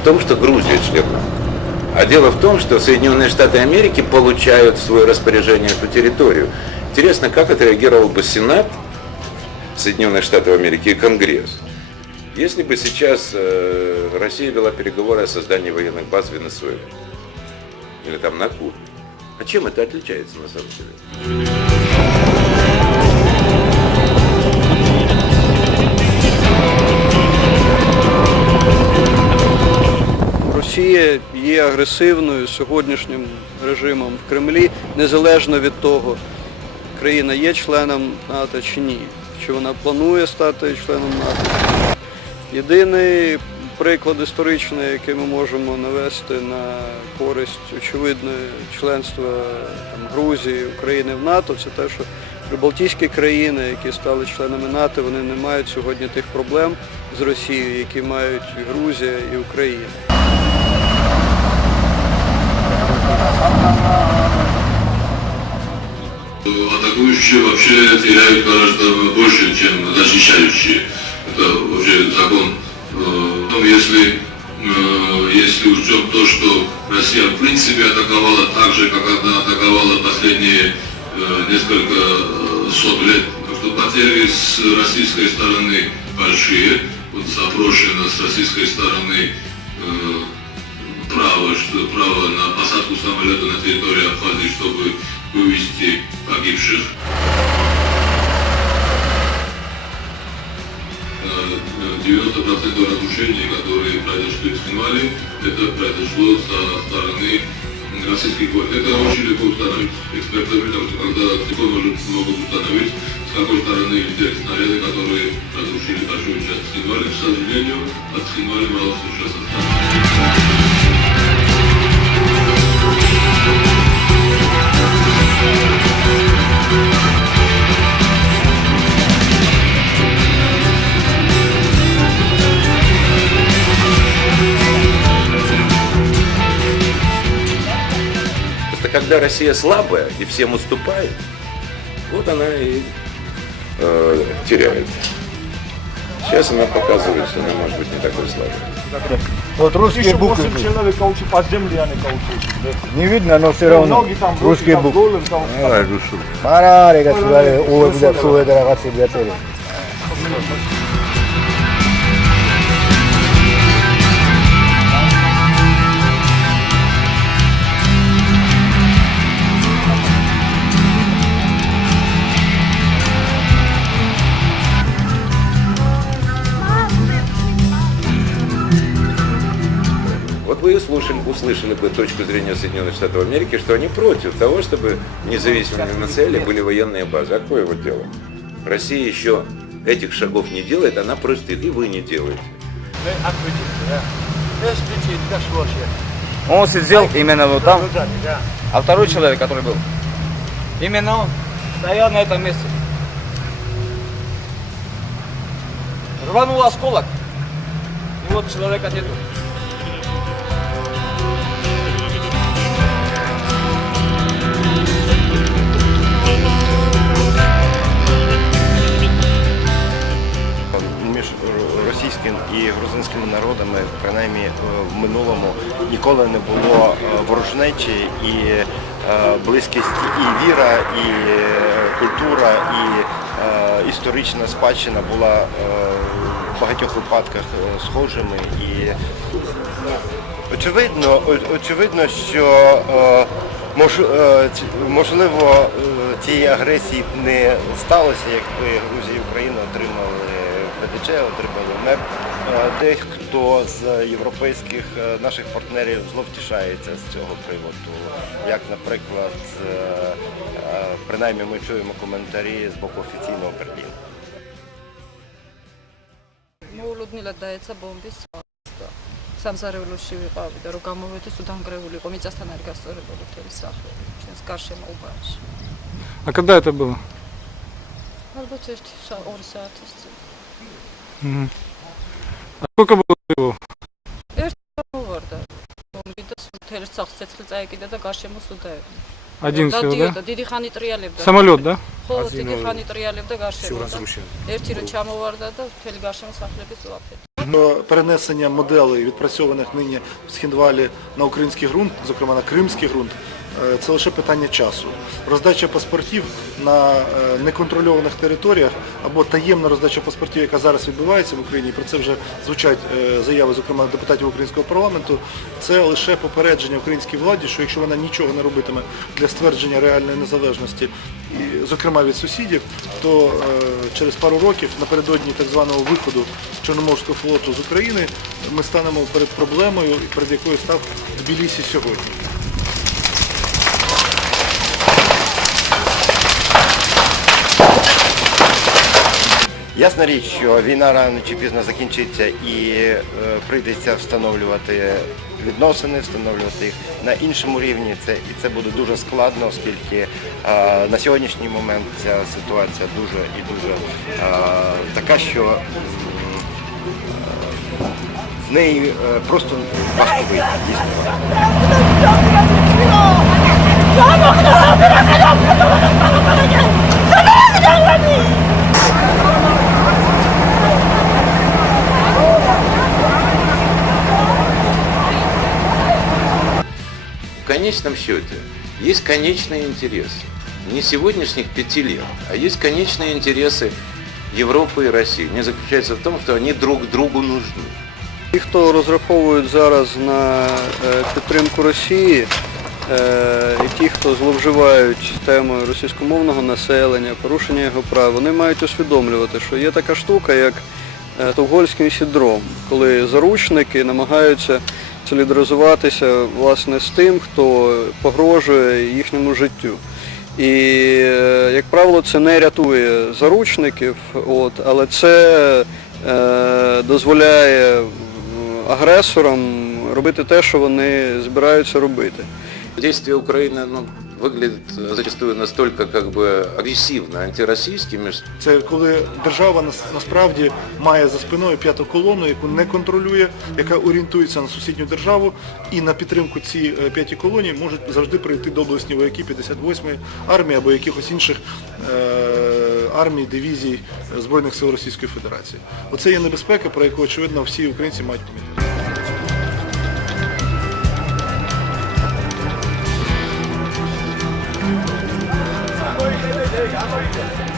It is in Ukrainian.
в том, что Грузия НАТО. А дело в том, что Соединенные Штаты Америки получают в свое распоряжение эту территорию. Интересно, как отреагировал бы Сенат Соединенных Штатов Америки и Конгресс, если бы сейчас э, Россия вела переговоры о создании военных баз в Венесуэле или там на Кубе. А чем это отличается на самом деле? Росія є агресивною сьогоднішнім режимом в Кремлі, незалежно від того, країна є членом НАТО чи ні, чи вона планує стати членом НАТО. Єдиний приклад історичний, який ми можемо навести на користь очевидно членства там, Грузії, України в НАТО, це те, що прибалтійські країни, які стали членами НАТО, вони не мають сьогодні тих проблем з Росією, які мають і Грузія і Україна. Атакующие вообще теряют гораздо больше, чем защищающие. Это вообще закон. Э, ну, Если, э, если учтем то, что Россия в принципе атаковала так же, как она атаковала последние э, несколько э, сот лет, что потери с российской стороны большие. Вот запрошено с российской стороны э, право, что, право на посадку самолета на территории Абхазии, чтобы вывести погибших. 90% разрушений, которые произошли в Синвале, это произошло со стороны российских войск. Это очень легко установить. Эксперты говорят, что когда легко могут установить, с какой стороны летели снаряды, которые разрушили большую часть Синвали. К сожалению, от Синвали мало сейчас осталось. Когда Россия слабая и всем уступает, вот она и э, теряет. Сейчас она показывает, что она может быть не такой слабой. Вот русские буквы. 8 человек каучи по земле, а не каучи. Не видно, но все равно. Ноги там, Русские там, буквы. голым там. Мара, ребят, говорили, ой, блядь, это, рогатцы, блядь, цели. Вот вы и слушали, услышали бы точку зрения Соединенных Штатов Америки, что они против того, чтобы в независимом Венесуэле были военные базы. А какое его дело? Россия еще этих шагов не делает, она просит их, и вы не делаете. Он сидел именно вот там, а второй человек, который был, именно он стоял на этом месте. Рванул осколок, и вот человека нету. Ніколи не було е, ворожнечі і е, близькість і віра, і е, культура, і історична спадщина була в багатьох випадках схожими. І очевидно, очевидно, що мож- можливо цієї агресії б не сталося, якби Грузія і Україна отримали ПДЧ, отримали МЕП. Е, Дехто з європейських е, наших партнерів зловтішається з цього приводу. Як, наприклад, е, е, принаймні ми чуємо коментарі з боку офіційного Берліну. მოულოდნელად დაეცა ბომბის სახლს. სამზარეულოში ვიყავი და რომ გამოვედი სუდანგრეული იყო მიწასთან არის გასწორებული მთელი სახლი ჩვენს გარშემო უბანში. А когда это было? ალბათ ერთი სა- ორი საათის წინ. Мгм. А сколько было всего? მოვარდა ბომბი და სულ მთელი სახლს ცეცხლი წაეკიდა და გარშემო სულ დაეცა. Один всего, да? დადიოდა, დიდი ხანი ტრიალებდა. Самолет, да? ხო, დიდი ხანი ტრიალებდა გარშემო. და ერთი რომ ჩამოვარდა და მთელი გარშემო სახლები სულ აფეთქა. Про Перенесення моделей, відпрацьованих нині в Схіндвалі на український ґрунт, зокрема на кримський ґрунт, е, це лише питання часу. Роздача паспортів на е, неконтрольованих територіях або таємна роздача паспортів, яка зараз відбувається в Україні, про це вже звучать е, заяви, зокрема депутатів українського парламенту. Це лише попередження українській владі, що якщо вона нічого не робитиме для ствердження реальної незалежності, і, зокрема від сусідів, то е, через пару років напередодні так званого виходу Чорноморського флоту з України ми станемо перед проблемою, перед якою став Тбілісі сьогодні. Ясна річ, що війна рано чи пізно закінчиться і е, прийдеться встановлювати відносини, встановлювати їх на іншому рівні. Це, і це буде дуже складно, оскільки е, на сьогоднішній момент ця ситуація дуже і дуже е, така, що е, з неї е, просто важко вийти. Дійсно важко. В конечном счете есть конечные интересы. Не сегодняшних пяти лет, а есть конечные интересы Европы и России. Они заключаются в том, что они друг другу нужны. Ті, хто розраховують зараз на е, підтримку Росії, е, і ті, хто зловживають темою російськомовного населення, порушення його прав, вони мають усвідомлювати, що є така штука, як е, Стокгольмський синдром, коли заручники намагаються солідаризуватися власне з тим, хто погрожує їхньому життю. І, е, як правило, це не рятує заручників, от, але це е, дозволяє агресорам робити те, що вони збираються робити. Действия України ну, выглядят зачастую настолько как бы агрессивно, антироссийскими, Це коли держава насправді має за спиною п'яту колону, яку не контролює, яка орієнтується на сусідню державу, і на підтримку цій е, п'ятій колонії можуть завжди прийти доблесні вояки 58-ї армії або якихось інших е, армій, дивізій е, Збройних сил Російської Федерації. Оце є небезпека, про яку, очевидно, всі українці мають пам'ятати. Yeah, I know you did.